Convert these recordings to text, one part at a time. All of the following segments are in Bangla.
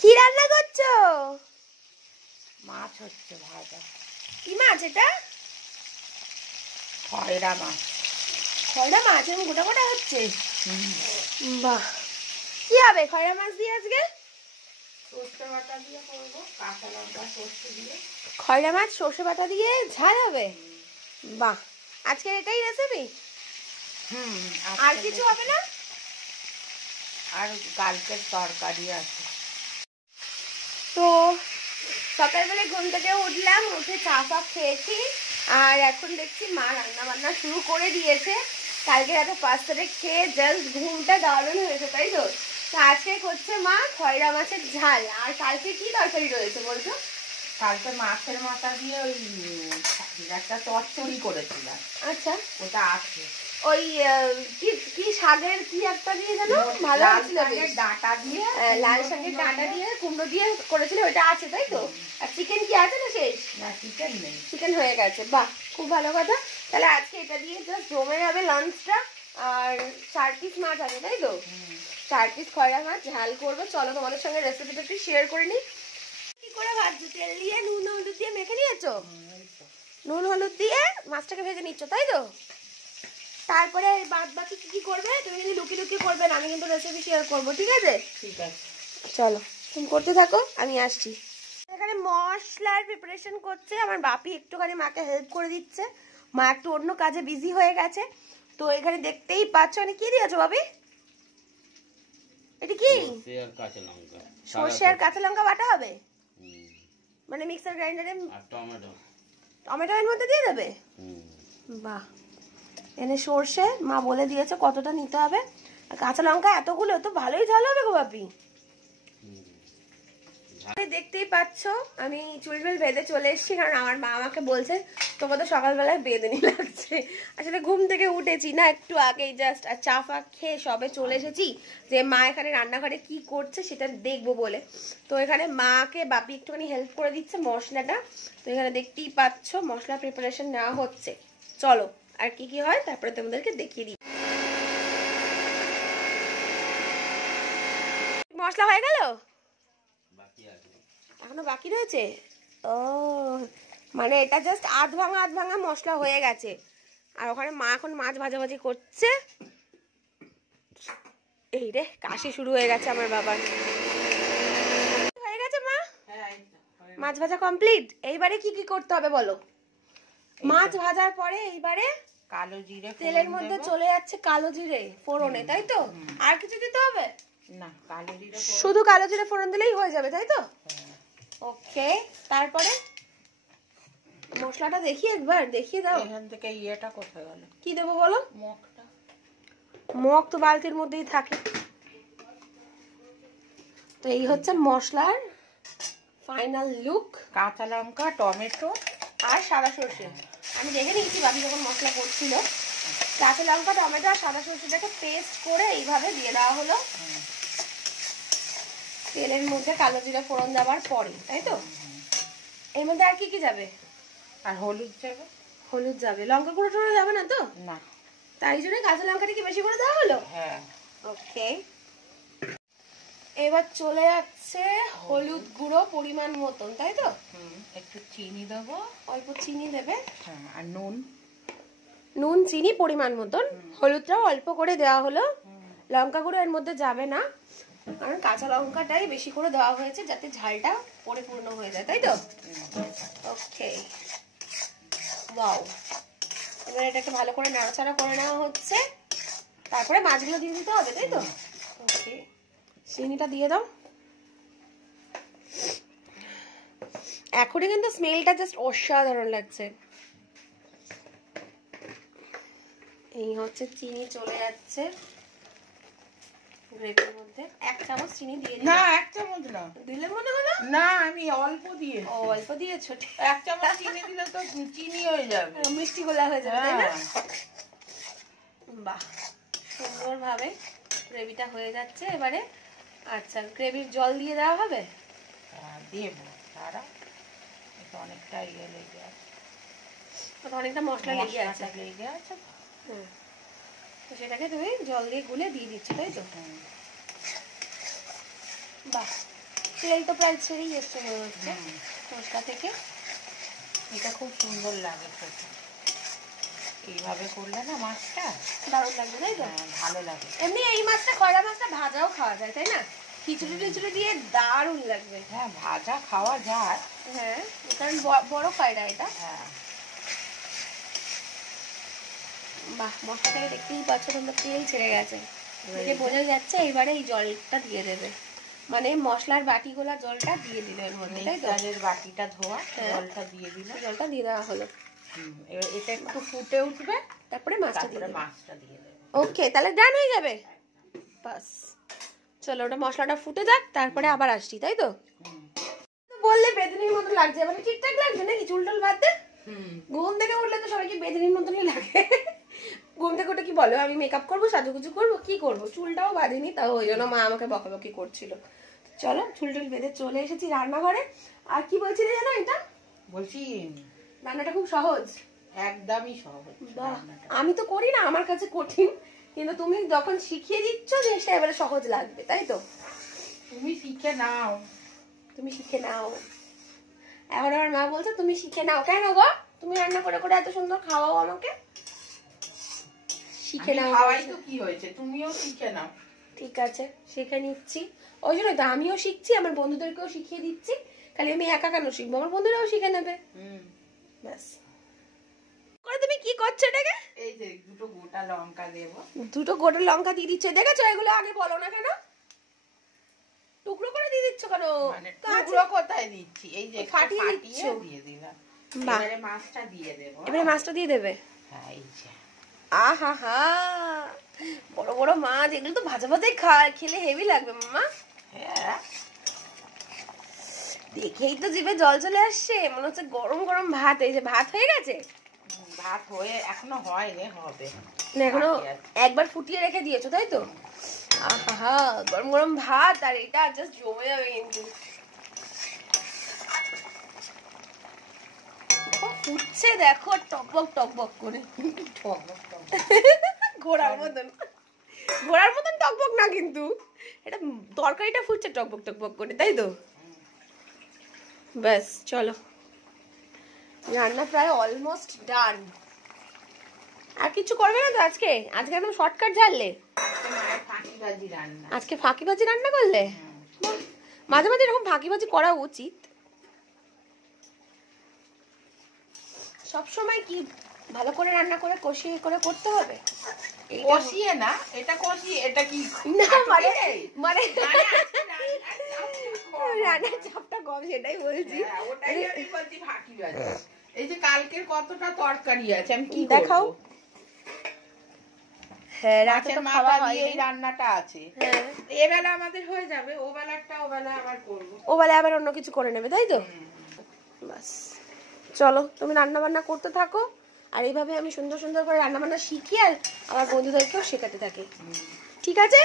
কি রান্না করছো? মাছ হচ্ছে ভাজা। কি মাছ এটা? খয়রা মাছ। খয়রা মাছ এবং গোটা গোটা হচ্ছে। বাহ, কি হবে খয়রা মাছ দিয়ে আজকে? সর্ষে বাটা দিয়ে করবো, কাঁচা লঙ্কা সর্ষে দিয়ে। খয়রা মাছ সর্ষে বাটা দিয়ে ঝাল হবে? বাহ, আজকে এটাই রেসিপি? আর কিছু হবে না? আর কালকের তরকারি আছে। তো সকালবেলা ঘুম থেকে উঠলাম, উঠে চা ফা খেয়েছি, আর এখন দেখছি মা রান্না বান্না শুরু করে দিয়েছে। কালকে রাতে পাস্তাটা খেয়ে জাস্ট ঘুমটা দারুণ হয়েছে, তাই তো? তো আজকে করছে মা খয়রা মাছের ঝাল। আর কালকে কি তরকারি রয়েছে বলতো? কালকে মাছের মাথা দিয়ে ওই একটা চচ্চড়ি করেছিলাম। আচ্ছা, ওটা আছে। ওই কি শাকের কি একটা দিয়ে যেন ভালো হয়েছিল, ডাঁটা দিয়ে, লাল শাকের ডাঁটা দিয়ে কুমড়ো দিয়ে করেছিল, ওইটা আছে তাই তো? আর চিকেন কি আছে না শেষ? না, চিকেন নেই, চিকেন হয়ে গেছে। বাহ, খুব ভালো কথা। তাহলে আজকে এটা দিয়ে জাস্ট জমে যাবে লাঞ্চটা। আর 4 পিস মাছ আছে তাই তো? 4 পিস খয়রা মাছ ঝাল করবো। চলো তোমাদের সঙ্গে রেসিপিটা একটু শেয়ার করে নিই। কি করে ভাজছো? তেল দিয়ে নুন হলুদ দিয়ে মেখে নিয়েছো? নুন হলুদ দিয়ে মাছটাকে ভেজে নিচ্ছ তাই তো? তারপরে বাদ বাকি কি করবে? তুমি যদি লুকিয়ে লুকিয়ে করবে না, আমি কিন্তু রেসিপি শেয়ার করবো, ঠিক আছে? ঠিক আছে, চলো তুমি করতে থাকো, আমি আসছি। এখানে মশলার প্রিপারেশন করছে আমার বাপি, একটুখানি মাকে হেল্প করে দিচ্ছে। মা একটু অন্য কাজে বিজি হয়ে গেছে। তো এখানে দেখতেই পাচ্ছ, মানে কি দিয়েছো বাপি? এটা কি? সর্ষে আর কাঁচা লঙ্কা বাটা হবে, মানে মিক্সার গ্রাইন্ডারে টমেটো এর মধ্যে দিয়ে দেবে? বাহ, এনে সর্ষে মা বলে দিয়েছে কতটা নিতে হবে, আর কাঁচা লঙ্কা এতগুলো, তো ভালোই ঝাল হবে গো বাপি। দেখতেই পাচ্ছ আমি চুল টুল বেঁধে চলে এসেছি, কারণ আমার মা আমাকে বলছে তোমার তো সকালবেলায় বেঁধেনি লাগছে। আসলে ঘুম থেকে উঠেছি না একটু আগেই জাস্ট, আর চা ফা খেয়ে সবে চলে এসেছি যে মা এখানে রান্নাঘরে কি করছে সেটা দেখবো বলে। তো এখানে মাকে বাপি একটুখানি হেল্প করে দিচ্ছে মশলাটা। তো এখানে দেখতেই পাচ্ছ মশলা প্রিপারেশন নেওয়া হচ্ছে। চলো আর কি কি হয় তারপরে তোমাদেরকে দেখিয়ে দিই। মশলা হয়ে গেল? এখনো বাকি রয়েছে? ও, মানে এটা জাস্ট আধ ভাঙা মশলা হয়ে গেছে। আর ওখানে মা এখন মাছ ভাজাভাজি করছে। এই রে, কাশি শুরু হয়ে গেছে আমার বাবার। হয়ে গেছে মা, মাছ ভাজা কমপ্লিট। এইবারে কি কি করতে হবে বলো? মাছ ভাজার পরে এইবারে কালো জিরে তেলের মধ্যে চলে যাচ্ছে কালো জিরে ফোড়নে, তাই তো? আর কিছু দিতে হবে না, কালো জিরে, শুধু কালো জিরে ফোড়ন দিলেই হয়ে যাবে তাই তো? ওকে, তারপরে মশলাটা দেখি একবার, দেখিয়ে দাও। এখান থেকে ইয়েটা কোথায় গেল? কি দেবো বলো? মগটা। মগ তো বালতির মধ্যেই থাকে। তো এই হচ্ছে মশলার ফাইনাল লুক। কাঁচা লঙ্কা, টমেটো আর সাদা সর্ষে আমি দেখে নিয়েছি বাকি যখন মশলা করছিল। কাঁচা লঙ্কা, টমেটো আর সাদা সর্ষেটাকে পেস্ট করে এইভাবে দিয়ে দেওয়া হলো তেলের মধ্যে কালো জিরা ফোড়ন দেওয়ার পরে, তাই তো? এর মধ্যে আর কি কি যাবে? আর হলুদ যাবে। হলুদ যাবে, লঙ্কা গুঁড়ো টুড়ো যাবে না তো? না, তাই জন্য কাঁচা লঙ্কাটা কি বেশি করে দেওয়া হলো? হ্যাঁ। ওকে, এবার চলে যাচ্ছে হলুদ গুঁড়ো পরিমাণ মতন, তাই তো? একটু চিনি দেবো, অল্প চিনি দেবে। হ্যাঁ, আর নুন। নুন চিনি পরিমাণ মতন, হলুদটাও অল্প করে দেওয়া হলো। লঙ্কা গুঁড়ো এর মধ্যে যাবে না, কারণ কাঁচা লঙ্কাটাই বেশি করে দেওয়া হয়েছে যাতে ঝালটা পরিপূর্ণ হয়ে যায়, তাই তো? ওকে, ওয়াও। এবার এটাকে ভালো করে নাড়াচাড়া করে নেওয়া হচ্ছে। তারপরে মাছগুলো দিয়ে দিতে হবে, তাই তো? ওকে, চিনিটা দিয়ে দাও। এখনই কিন্তু স্মেলটা জাস্ট অসাধারণ লাগছে। এই হচ্ছে চিনি চলে যাচ্ছে গ্রেভির মধ্যে। 1 চামচ চিনি দিয়ে দিই। না, 1 চামচ না দিলে মনে হলো? না, আমি অল্প দিয়েছি। ও, অল্প দিয়েছো। 1 চামচ চিনি দিলে তো চিনি হয়ে যাবে, মিষ্টি গোলা হয়ে যাবে, তাই না? বাহ, সুন্দরভাবে গ্রেভিটা হয়ে যাচ্ছে এবারে। আচ্ছা, গ্রেভির জল দিয়ে দেওয়া হবে? দেব, তারা এটা অনেকটা ইয়ে লেগে আছে, অনেকটা মশলা লেগে আছে। তো সেটাকে তুমি জল দিয়ে গুলে দিয়ে দিচ্ছ, তাই তো? বাহ, তেল তো প্রায় ছেড়েই এসছে মনে হচ্ছে মশলা থেকে। এটা খুব সুন্দর লাগে খেতে, এইভাবে করলে না মাছটা দারুণ লাগবে তাই তো? ভালো লাগে। এমনি এই মাছটা খয়রা মাছটা ভাজাও খাওয়া যায় তাই না? খিচুড়ি টিচুড়ি দিয়ে দারুণ লাগবে। হ্যাঁ ভাজা খাওয়া যায়। হ্যাঁ কারণ বড় খয়রা এটা। হ্যাঁ বাহ, মশলা থেকে দেখতেই পাচ্ছ তোমরা তেল ছেড়ে গেছে, দেখে বোঝা যাচ্ছে। এবারে এই জলটা দিয়ে দেবে, মানে মশলার বাটিগুলা জলটা দিয়ে দিল এর মধ্যে তাই তো? জলের বাটিটা ধোয়া, জলটা দিয়ে দিল, জলটা দিয়ে দেওয়া হলো। এবার এটা একটু ফুটে উঠবে, তারপরে মাছটা দিয়ে দেবে। মাছটা দিয়ে দেবে। ওকে, তাহলে ডান হয়ে যাবে। বাস, চলো ওটা মশলাটা ফুটে যাক, তারপরে আবার আসছি তাই তো? বললে বেদনির মতো লাগছে, মানে ঠিকঠাক লাগছে নাকি? চুল টুল বাদ দে। ঘুম থেকে উঠলে তো সবাইকে বেদনির মতনই লাগে। ঘুম থেকে উঠে কি বলো, আমি মেকআপ করবো, সাজুগুজু করবো, কি করবো? চুলটাও বাঁধিনি, তাও ওই জন্য মা আমাকে বকাবকি করছিল। চলো চুল টুল বেঁধে চলে এসেছি রান্নাঘরে। আর কি বলছিলে জানো? এটা বলছি রান্নাটা খুব সহজ, একদমই সহজ। আমি তো করি না, আমার কাছে কঠিন, কিন্তু তুমি যখন শিখিয়ে দিচ্ছ জিনিসটা এবারে সহজ লাগবে তাই তো? তুমি শিখে নাও, তুমি শিখে নাও। এখন আমার মা বলছে তুমি শিখে নাও। কেন গো? তুমি রান্না করে করে এত সুন্দর খাওয়াও আমাকে, শিখে নাও। খাওয়াই তো কি হয়েছে, তুমিও শিখে নাও। ঠিক আছে, শিখে নিচ্ছি। ওই জন্য তো আমিও শিখছি, আমার বন্ধুদেরকেও শিখিয়ে দিচ্ছি। খালি আমি একা কেন শিখবো, আমার বন্ধুরাও শিখে নেবে। ব্যাস। করে তুমি কি করছো এটাকে? এই যে দুটো গোটা লঙ্কা দেবো। দুটো গোটা লঙ্কা দিয়ে দিচ্ছে, দেখেছো? এগুলো আগে বলো না কেন? টুকরো করে দিয়ে দিচ্ছ কেন? মানে টুকরো কোথায় দিচ্ছি, এই যে ফাটিয়ে দিচ্ছো। দিয়ে দিলাম। এবারে মাছটা দিয়ে দেবো। এবারে মাছটা দিয়ে দেবে। হ্যাঁ এই যে, আহা হা, বড় বড় মাছ, এগুলো তো ভাজা ভাজাই খেলে হেভি লাগবে মামা। হ্যাঁ দেখেই তো জিভে জল চলে আসছে, মনে হচ্ছে গরম গরম ভাত। এই যে ভাত হয়ে গেছে, ভাত হয়ে এখনো হয়নি, হবে না এখনো, একবার ফুটিয়ে রেখে দিয়েছো তাই তো? আহা, গরম গরম ভাত আর এটা জাস্ট জমে যাবে কিন্তু। ফুটছে দেখো, টকবক টকবক করে, ঘোড়ার মতন। ঘোড়ার মতন টকবক না কিন্তু, এটা তরকারিটা ফুটছে টকবক টকবক করে তাই তো? ব্যাস চলো, রান্না প্রায় অলমোস্ট ডান। আর কিছু করবে না তো আজকে? আজকে একদম শর্টকাট ঝাড়লে। আজকে ফাঁকিবাজি রান্না করলে? মাঝে মাঝে এরকম ফাঁকিবাজি করা উচিত। সবসময় কি ভালো করে রান্না করে কষিয়ে করে করতে হবে? কষিয়ে না, এটা কষিয়ে, এটা কি না মানে রান্নার চাপটা কম, সেটাই বলছি। ওটাই আমি বলছি ফাঁকিবাজি। এই যে কালকের কতটা তরকারি আছে, আমি কি দেখাও। হ্যাঁ, রাতে তো খাওয়া হয়, এই রান্নাটা আছে। হ্যাঁ, এবেলা আমাদের হয়ে যাবে, ও বেলা আবার করব। ও বেলা আবার অন্য কিছু করে নেবে তাই তো? বাস, চলো তুমি রান্না বান্না করতে থাকো, আর এইভাবে আমি সুন্দর সুন্দর করে রান্না বান্না শিখি আর আমার বন্ধুদেরকেও শেখাতে থাকি। ঠিক আছে,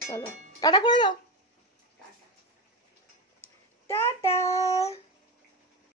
চলো টাটা করে দাও। টাটা।